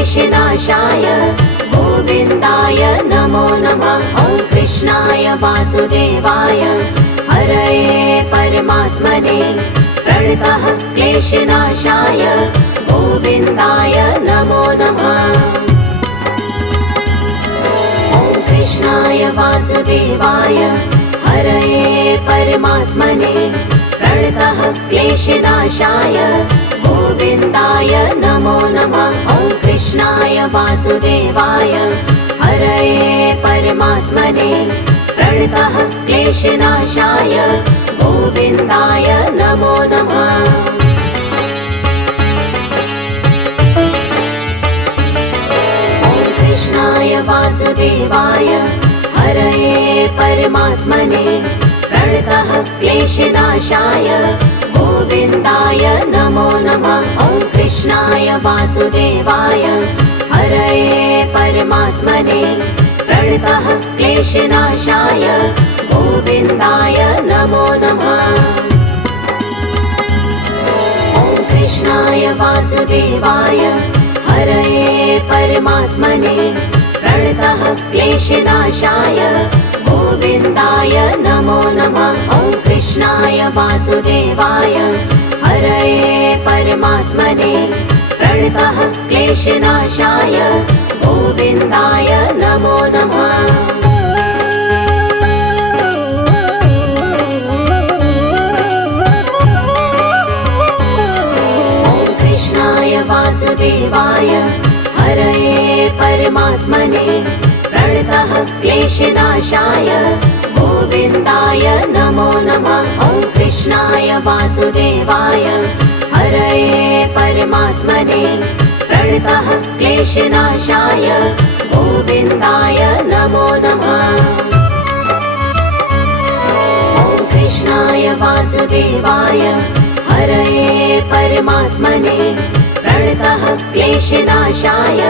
क्लेशनाशाय गोविन्दाय नमो नमः। ॐ कृष्णाय वासुदेवाय हरये परमात्मने प्रणतः क्लेशनाशाय गोविन्दाय नमो नमः। ॐ कृष्णाय वासुदेवाय हरये परमात्मने प्रणतः क्लेशनाशाय गोविन्दाय नमो नमः। ॐ कृष्णाय वासुदेवाय हरये परमात्मने प्रणतः क्लेशनाशाय गोविन्दाय नमो नमः। ॐ कृष्णाय वासुदेवाय हरये परमात्मने प्रणतः क्लेशनाशाय गोविन्दाय नमो नमः। ॐ कृष्णाय वासुदेवाय हरये परमात्मने प्रणतः क्लेशनाशाय गोविन्दाय नमो नमः। ॐ कृष्णाय वासुदेवाय हरये परमात्मने प्रणतः क्लेशनाशाय गोविन्दाय नमो नमः। ॐ कृष्णाय वासुदेवाय हरये परमात्मने प्रणतः क्लेशनाशाय गोविन्दाय नमो नमः। ॐ कृष्णाय वासुदेवाय हरये परमात्मने प्रणतः क्लेशनाशाय गोविन्दाय नमो नमः। ॐ कृष्णाय वासुदेवाय हरये परमात्मने प्रणतः क्लेशनाशाय गोविन्दाय नमो नमः। ॐ कृष्णाय वासुदेवाय हरये परमात्मने प्रणतः क्लेशनाशाय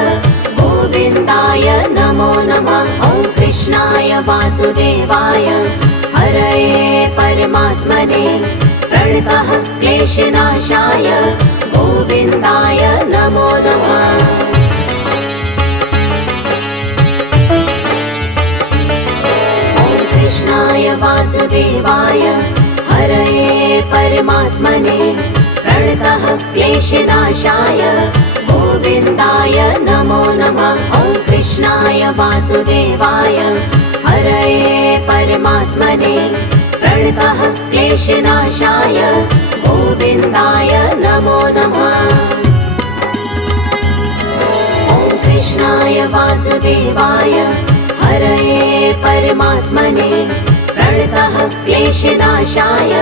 गोविन्दाय नमो नमः। ॐ कृष्णाय वासुदेवाय हरये परमात्मने प्रणतः क्लेशनाशाय गोविन्दाय नमो नमः। ॐ कृष्णाय वासुदेवाय हरये परमात्मने प्रणतः क्लेशनाशाय गोविन्दाय नमो नमः। ॐ कृष्णाय वासुदेवाय हरये परमात्मने प्रणतः क्लेशनाशाय गोविन्दाय नमो नमः। ॐ कृष्णाय वासुदेवाय हरये परमात्मने प्रणतः क्लेशनाशाय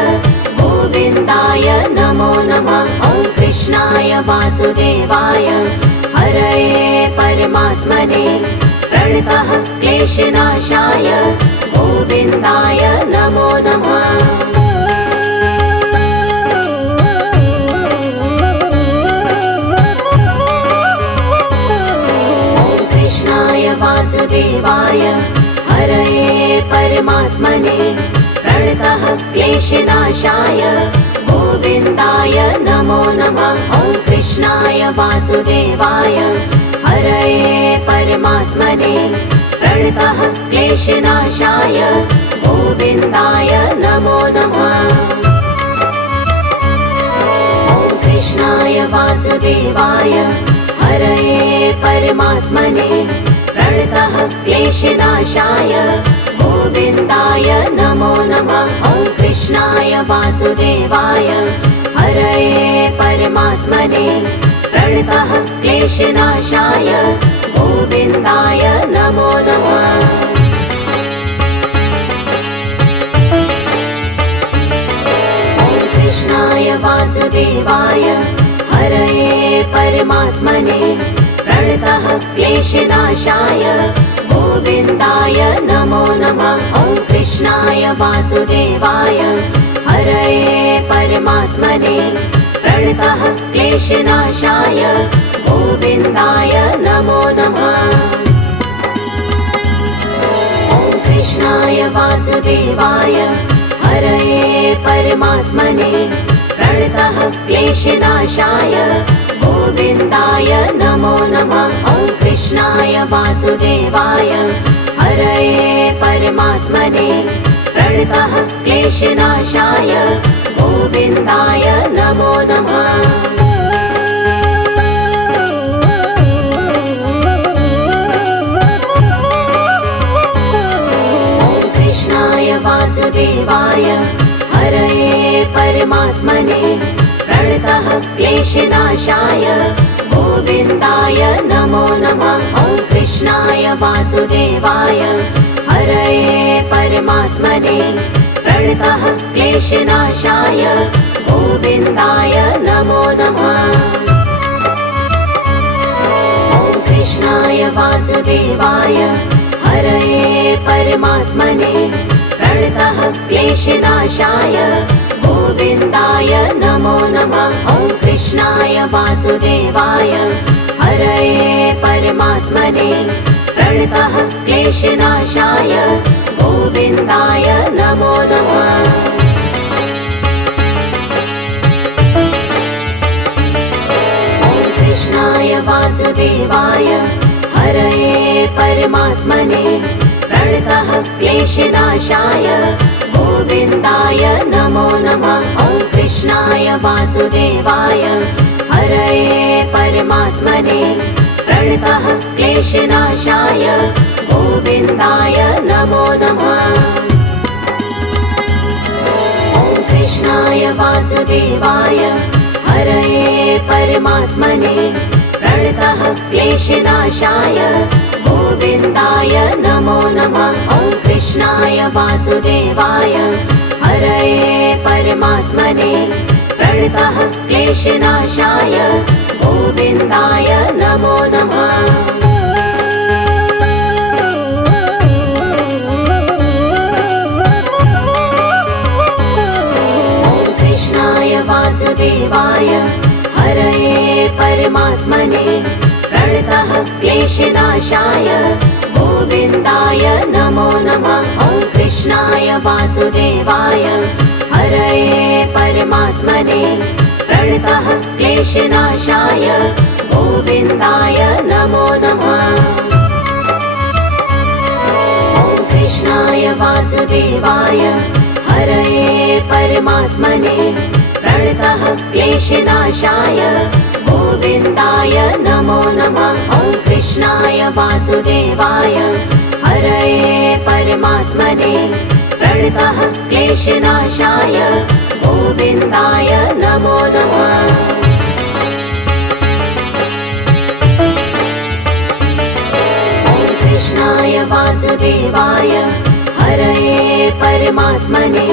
गोविन्दाय नमो नमः। ॐ कृष्णाय वासुदेवाय हरये परमात्मने प्रणतः क्लेशनाशाय गोविन्दाय नमो नमः। ॐ कृष्णाय वासुदेवाय हरये परमात्मने प्रणतः क्लेशनाशाय गोविन्दाय नमो नमः। ॐ कृष्णाय वासुदेवाय हरये परमात्मने प्रणतः क्लेशनाशाय गोविन्दाय नमो नमः। ॐ कृष्णाय वासुदेवाय हरये परमात्मने प्रणतः क्लेशनाशाय गोविन्दाय नमो नमः। ॐ कृष्णाय वासुदेवाय हरये परमात्मने प्रणतः क्लेशनाशाय गोविन्दाय नमो नमः। ॐ कृष्णाय वासुदेवाय हरये परमात्मने प्रणतः क्लेशनाशाय गोविन्दाय नमो नमः। ॐ कृष्णाय वासुदेवाय हरये परमात्मने प्रणतः क्लेशनाशाय गोविन्दाय नमो नमः। ॐ कृष्णाय वासुदेवाय हरये परमात्मने प्रणतः क्लेशनाशाय गोविन्दाय नमो नमः। वासुदेवाय हरये परमात्मने प्रणतः क्लेशनाशाय गोविन्दाय नमो नमः। वासुदेवाय हरये परमात्मने प्रणतः क्लेशनाशाय गोविन्दाय नमो नमः। ॐ कृष्णाय वासुदेवाय हरये परमात्मने प्रणतः क्लेशनाशाय गोविन्दाय नमो नमः। ॐ कृष्णाय वासुदेवाय हरये परमात्मने प्रणतः क्लेशनाशाय गोविन्दाय नमो नमः। ॐ कृष्णाय वासुदेवाय हरये परमात्मने प्रणतः क्लेशनाशाय गोविन्दाय नमो नमः। ॐ कृष्णाय वासुदेवाय हरये परमात्मने प्रणतः क्लेशनाशाय गोविन्दाय नमो नमः। ॐ कृष्णाय वासुदेवाय हरये परमात्मने प्रणतः क्लेशनाशाय गोविन्दाय नमो नमः। ॐ कृष्णाय वासुदेवाय हरये परमात्मने प्रणतः क्लेशनाशाय गोविन्दाय नमो नमः। ॐ कृष्णाय वासुदेवाय हरये परमात्मने प्रणतः क्लेशनाशाय गोविन्दाय नमो नमः। ॐ कृष्णाय वासुदेवाय हरये परमात्मने प्रणतः क्लेशनाशाय गोविन्दाय नमो नमः। ॐ कृष्णाय वासुदेवाय हरये परमात्मने प्रणतः क्लेशनाशाय गोविन्दाय नमो नमः। ॐ कृष्णाय वासुदेवाय हरये परमात्मने प्रणतः क्लेशनाशाय गोविन्दाय नमो नमः। ॐ कृष्णाय वासुदेवाय हरये परमात्मने प्रणतः क्लेशनाशाय गोविन्दाय नमो नमः। ॐ कृष्णाय वासुदेवाय हरये परमात्मने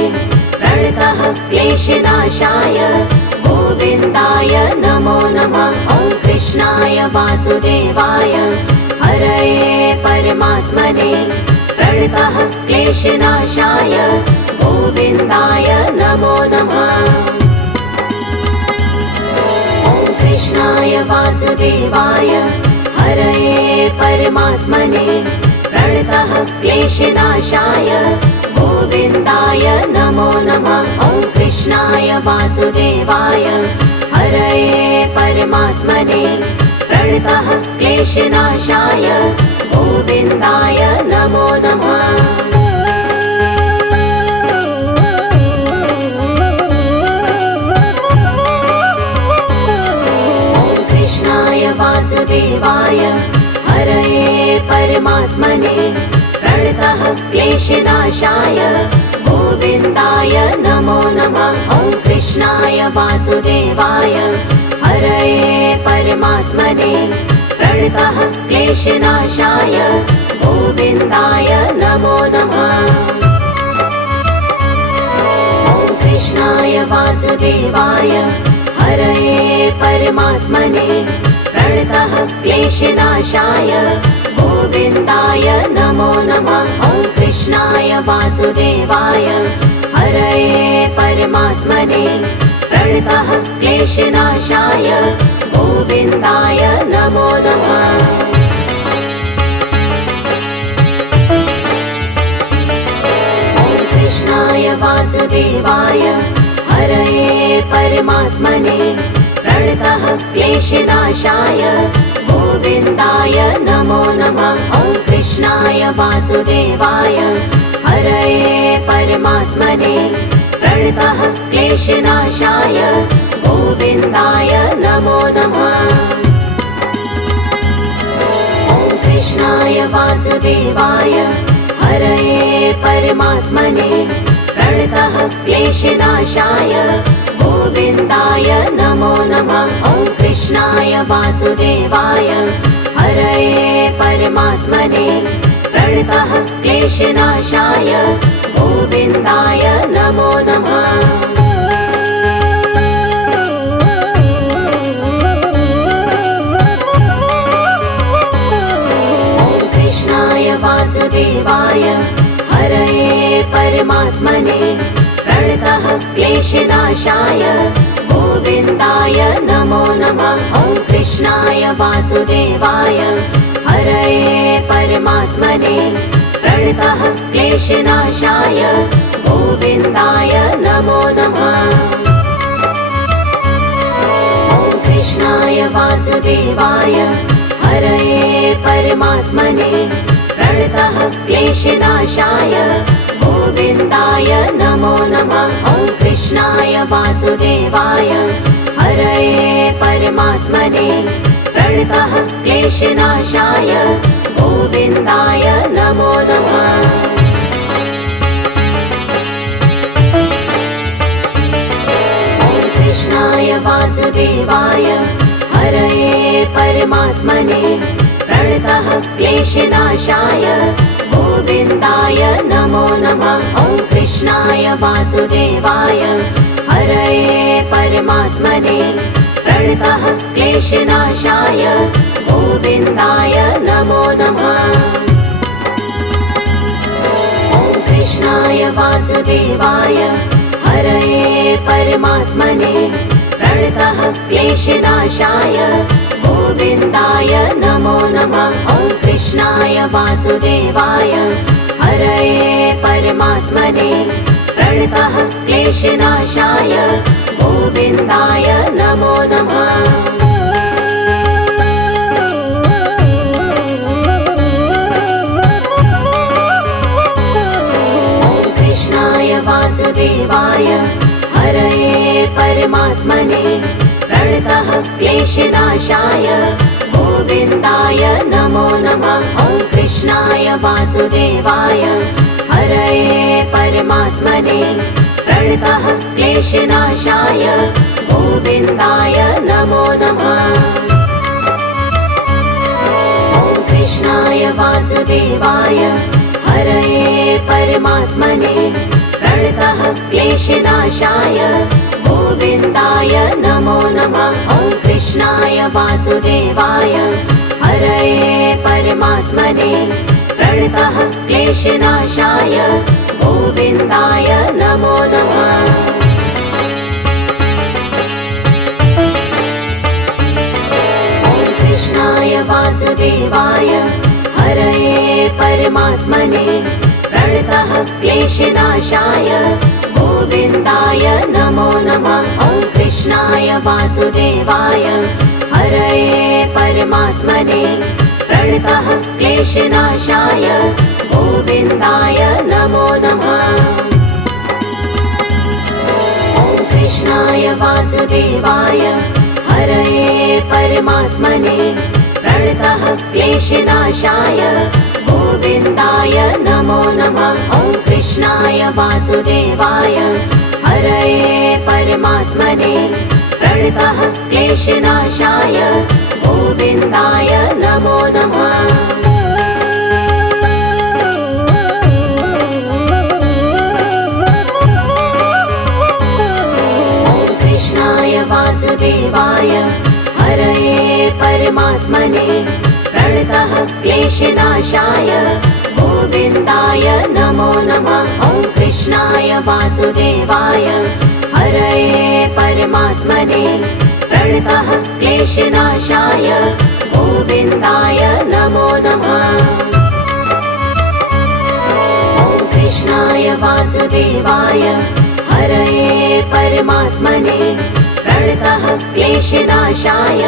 प्रणतः क्लेशनाशाय गोविन्दाय नमो नमः। ॐ कृष्णाय वासुदेवाय हरये परमात्मने प्रणतः क्लेशनाशाय गोविन्दाय नमो नमः। ॐ कृष्णाय वासुदेवाय हरये परमात्मने प्रणतः क्लेशनाशाय गोविन्दाय नमो नमः। ॐ कृष्णाय वासुदेवाय हरये परमात्मने प्रणतः क्लेशनाशाय गोविन्दाय नमो नमः। ॐ कृष्णाय वासुदेवाय हरये परमात्मने प्रणतः क्लेशनाशाय गोविन्दाय नमो नमः। ॐ कृष्णाय वासुदेवाय हरये परमात्मने प्रणतः क्लेशनाशाय गोविन्दाय नमो नमः। ॐ कृष्णाय वासुदेवाय हरये परमात्मने प्रणतः क्लेशनाशाय गोविन्दाय नमो नमः। ॐ कृष्णाय वासुदेवाय हरये परमात्मने प्रणतः क्लेशनाशाय गोविन्दाय नमो नमः। ॐ कृष्णाय वासुदेवाय हरये परमात्मने प्रणतः क्लेशनाशाय गोविन्दाय नमो नमः। वासुदेवाय हरये परमात्मने प्रणतः क्लेशनाशाय गोविन्दाय नमो नमः। ॐ कृष्णाय वासुदेवाय हरये परमात्मने प्रणतः क्लेशनाशाय गोविन्दाय नमो नमः। ॐ कृष्णाय वासुदेवाय हरये परमात्मने प्रणतः क्लेशनाशाय गोविन्दाय नमो नमः। ॐ कृष्णाय वासुदेवाय हरये परमात्मने प्रणतः क्लेशनाशाय गोविन्दाय नमो नमः। ॐ कृष्णाय वासुदेवाय हरये परमात्मने प्रणतः क्लेशनाशाय गोविन्दाय नमो नमः। ॐ कृष्णाय वासुदेवाय हरये परमात्मने प्रणतः क्लेशनाशाय गोविन्दाय नमो नमः। ॐ कृष्णाय वासुदेवाय हरये परमात्मने प्रणतः क्लेशनाशाय गोविन्दाय नमो नमः। ॐ कृष्णाय वासुदेवाय हरये परमात्मने प्रणतः क्लेशनाशाय गोविन्दाय नमो नमः। ॐ कृष्णाय वासुदेवाय हरये परमात्मने प्रणतः क्लेशनाशाय गोविन्दाय नमो नमः। ॐ कृष्णाय वासुदेवाय हरये परमात्मने प्रणतः क्लेशनाशाय गोविन्दाय नमो नमः। ॐ कृष्णाय वासुदेवाय हरये परमात्मने प्रणतः क्लेशनाशाय गोविन्दाय नमो नमः। ॐ कृष्णाय वासुदेवाय हरये परमात्मने प्रणतः क्लेशनाशाय गोविन्दाय नमो नमः। ॐ कृष्णाय वासुदेवाय हरये परमात्मने प्रणतः क्लेशनाशाय गोविन्दाय नमो नमः। ॐ कृष्णाय वासुदेवाय हरये परमात्मने प्रणतः क्लेशनाशाय गोविन्दाय नमो नमः। ॐ कृष्णाय वासुदेवाय हरये परमात्मने प्रणतः क्लेशनाशाय गोविन्दाय नमो नमः। ॐ कृष्णाय वासुदेवाय हरये परमात्मने प्रणतः क्लेशनाशाय गोविन्दाय नमो नमः। ॐ कृष्णाय वासुदेवाय हरये परमात्मने प्रणतः क्लेशनाशाय गोविन्दाय नमो नमः। ॐ कृष्णाय वासुदेवाय हरये परमात्मने प्रणतः क्लेशनाशाय गोविन्दाय नमो नमः। ॐ कृष्णाय वासुदेवाय हरये परमात्मने प्रणतः क्लेशनाशाय गोविन्दाय नमो नमः। ॐ कृष्णाय वासुदेवाय हरये परमात्मने प्रणतः क्लेशनाशाय गोविन्दाय नमो नमः। ॐ कृष्णाय वासुदेवाय हरये परमात्मने प्रणतः क्लेशनाशाय गोविन्दाय नमो नमः। ॐ कृष्णाय वासुदेवाय हरये परमात्मने प्रणतः क्लेशनाशाय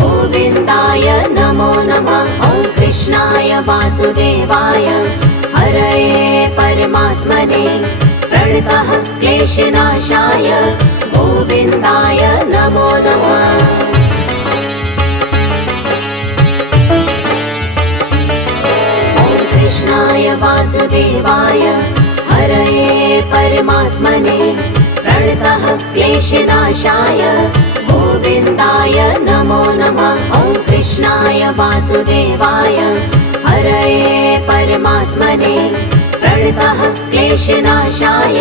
गोविन्दाय नमो नमः। ॐ कृष्णाय वासुदेवाय हरये परमात्मने प्रणतः क्लेशनाशाय गोविन्दाय नमो नमः। कृष्णाय वासुदेवाय हरये परमात्मने प्रणतः क्लेशनाशाय गोविन्दाय नमो नमः। ॐ कृष्णाय वासुदेवाय हरये परमात्मने प्रणतः क्लेशनाशाय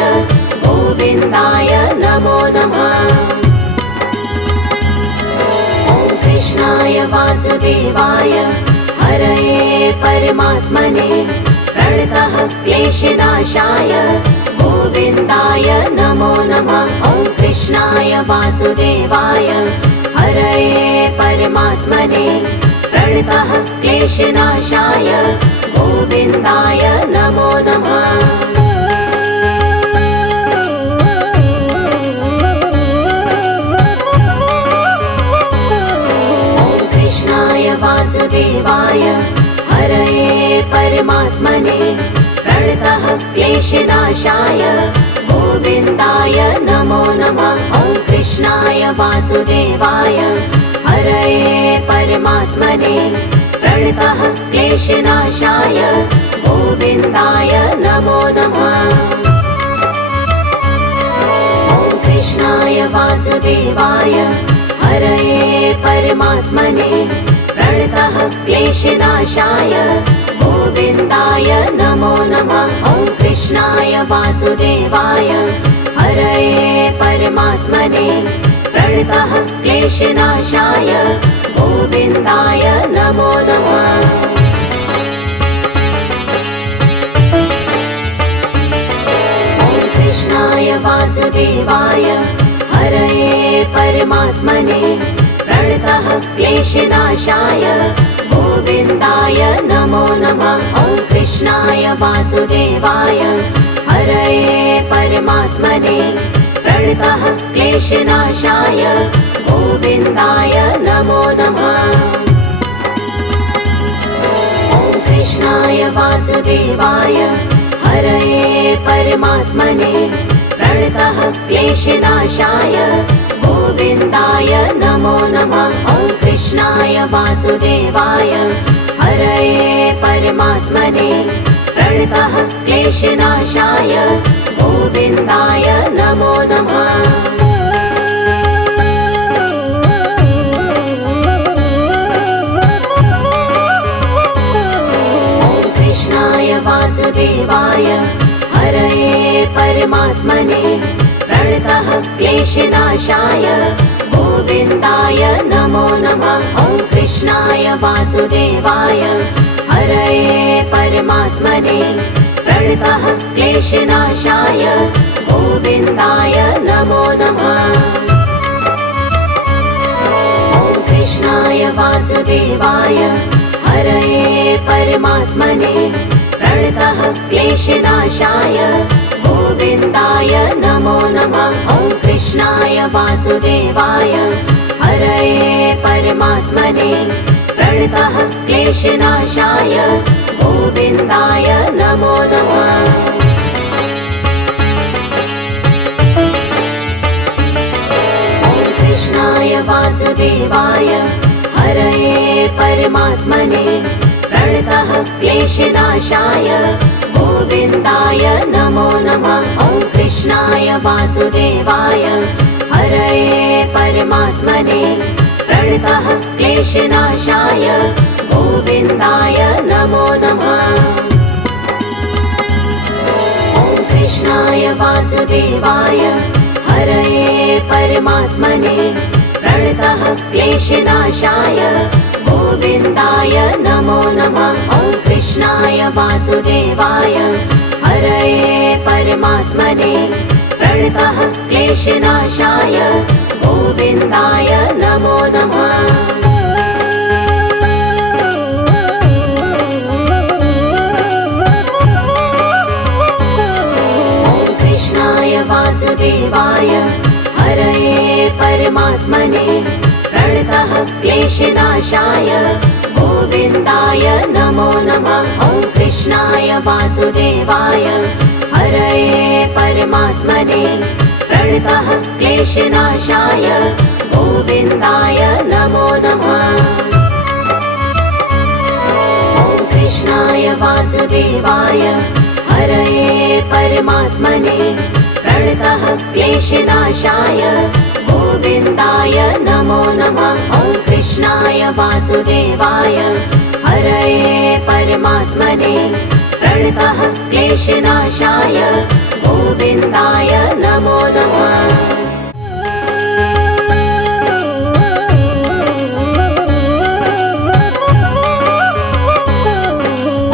गोविन्दाय नमो नमः। ॐ कृष्णाय वासुदेवाय हरये परमात्मने प्रणतः क्लेशनाशाय गोविन्दाय नमो नमः। ॐ कृष्णाय वासुदेवाय हरये परमात्मने प्रणतः क्लेशनाशाय गोविन्दाय नमो नमः। वासुदेवाय हरये परमात्मने प्रणतः क्लेशनाशाय गोविन्दाय नमो नमः। ॐ कृष्णाय वासुदेवाय हरये परमात्मने प्रणतः क्लेशनाशाय गोविन्दाय नमो नमः। ॐ कृष्णाय वासुदेवाय हरये परमात्मने प्रणतः क्लेशनाशाय गोविन्दाय नमो नमः। ॐ कृष्णाय वासुदेवाय हरये परमात्मने प्रणतः क्लेशनाशाय गोविन्दाय नमो नमः। ॐ कृष्णाय वासुदेवाय हरये परमात्मने प्रणतः क्लेशनाशाय गोविन्दाय नमो नमः। ॐ कृष्णाय वासुदेवाय हरये परमात्मने प्रणतः क्लेशनाशाय गोविन्दाय नमो नमः। ॐ कृष्णाय वासुदेवाय हरये परमात्मने प्रणतः क्लेशनाशाय गोविन्दाय नमो नमः। ॐ कृष्णाय वासुदेवाय हरये परमात्मने प्रणतः क्लेशनाशाय गोविन्दाय नमो नमः। ॐ कृष्णाय वासुदेवाय हरये परमात्मने प्रणतः क्लेशनाशाय गोविन्दाय नमो नमः। ॐ कृष्णाय वासुदेवाय हरये परमात्मने प्रणतः क्लेशनाशाय गोविन्दाय नमो नमः। ॐ कृष्णाय वासुदेवाय हरये परमात्मने प्रणतः क्लेशनाशाय गोविन्दाय नमो नमः। ॐ कृष्णाय वासुदेवाय हरये परमात्मने प्रणतः क्लेशनाशाय गोविन्दाय नमो नमः। ॐ कृष्णाय वासुदेवाय हरये परमात्मने प्रणतः क्लेशनाशाय गोविन्दाय नमो नमः। ॐ कृष्णाय वासुदेवाय हरये परमात्मने प्रणतः क्लेशनाशाय गोविन्दाय नमो नमः। ॐ कृष्णाय वासुदेवाय हरये परमात्मने प्रणतः क्लेशनाशाय गोविन्दाय नमो नमः। ॐ कृष्णाय वासुदेवाय हरये परमात्मने प्रणतः क्लेशनाशाय गोविन्दाय नमो नमः। ॐ कृष्णाय वासुदेवाय हरये परमात्मने प्रणतः क्लेशनाशाय गोविन्दाय नमो नमः। कृष्णाय वासुदेवाय हरये परमात्मने प्रणतः क्लेशनाशाय गोविन्दाय नमो नमः। ॐ कृष्णाय वासुदेवाय हरये परमात्मने प्रणतः क्लेशनाशाय गोविन्दाय नमो नमः। ॐ कृष्णाय वासुदेवाय हरये परमात्मने प्रणतः क्लेशनाशाय गोविन्दाय नमो नमः।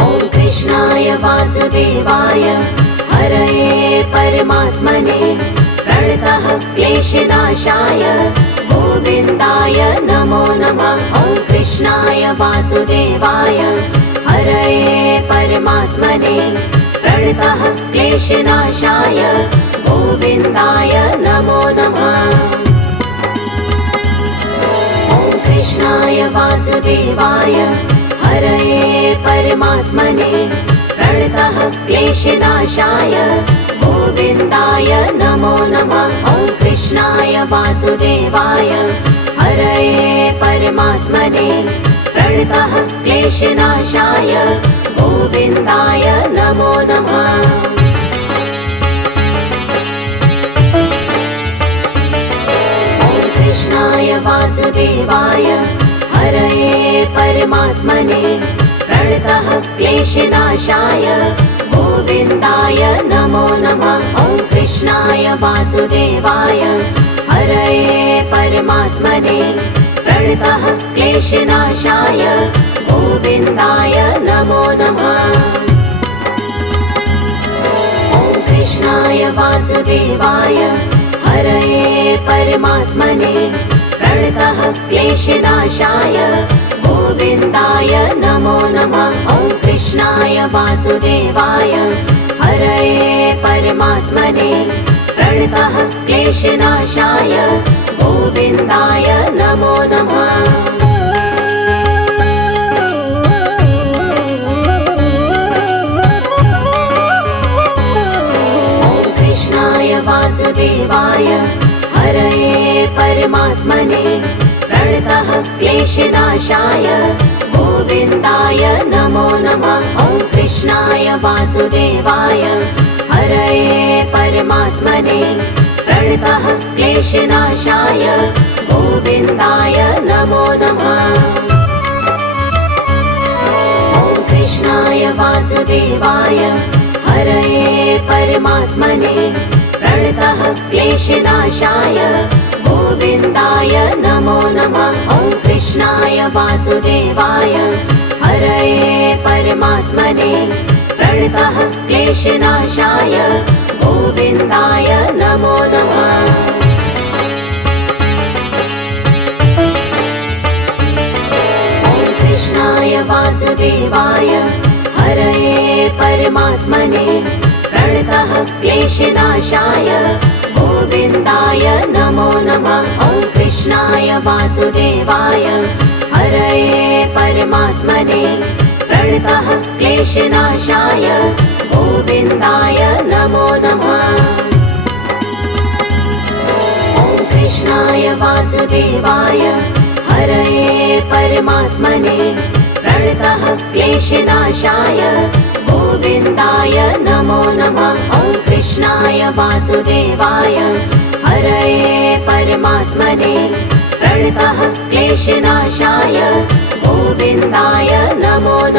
ॐ कृष्णाय वासुदेवाय हरये परमात्मने प्रणतः क्लेशनाशाय गोविन्दाय नमो नमः। ॐ कृष्णाय वासुदेवाय हरये परमात्मने प्रणतः क्लेशनाशाय गोविन्दाय नमो नमः। ॐ कृष्णाय वासुदेवाय हरये परमात्मने प्रणतः क्लेशनाशाय गोविन्दाय नमो नमः। ॐ कृष्णाय वासुदेवाय हरये परमात्मने प्रणतः क्लेशनाशाय गोविन्दाय नमो नमः। ॐ कृष्णाय वासुदेवाय हरये परमात्मने प्रणतः क्लेशनाशाय गोविन्दाय नमो नमः। ॐ कृष्णाय वासुदेवाय हरये परमात्मने प्रणतः क्लेशनाशाय गोविन्दाय नमो नमः। ॐ कृष्णाय वासुदेवाय हरये परमात्मने प्रणतः क्लेशनाशाय गोविन्दाय नमो नमः। ॐ कृष्णाय वासुदेवाय हरये परमात्मने प्रणतः क्लेशनाशाय गोविन्दाय नमो नमः। ॐ कृष्णाय वासुदेवाय हरये परमात्मने प्रणतः क्लेशनाशाय गोविन्दाय नमो नमः। ॐ कृष्णाय वासुदेवाय हरये परमात्मने प्रणतः क्लेशनाशाय गोविन्दाय नमो नमः। ॐ कृष्णाय वासुदेवाय हरये परमात्मने प्रणतः क्लेशनाशाय गोविन्दाय नमो नमः। ॐ कृष्णाय वासुदेवाय हरये परमात्मने प्रणतः क्लेशनाशाय गोविन्दाय नमो नमः। ॐ कृष्णाय वासुदेवाय हरये परमात्मने प्रणतः क्लेशनाशाय गोविन्दाय नमो नमः। ॐ कृष्णाय वासुदेवाय हरये परमात्मने प्रणतः क्लेशनाशाय गोविन्दाय नमो नमः। ॐ कृष्णाय वासुदेवाय हरये परमात्मने प्रणतः क्लेशनाशाय गोविन्दाय नमो नमः। ॐ कृष्णाय वासुदेवाय हरये परमात्मने प्रणतः क्लेशनाशाय गोविन्दाय नमो नमः।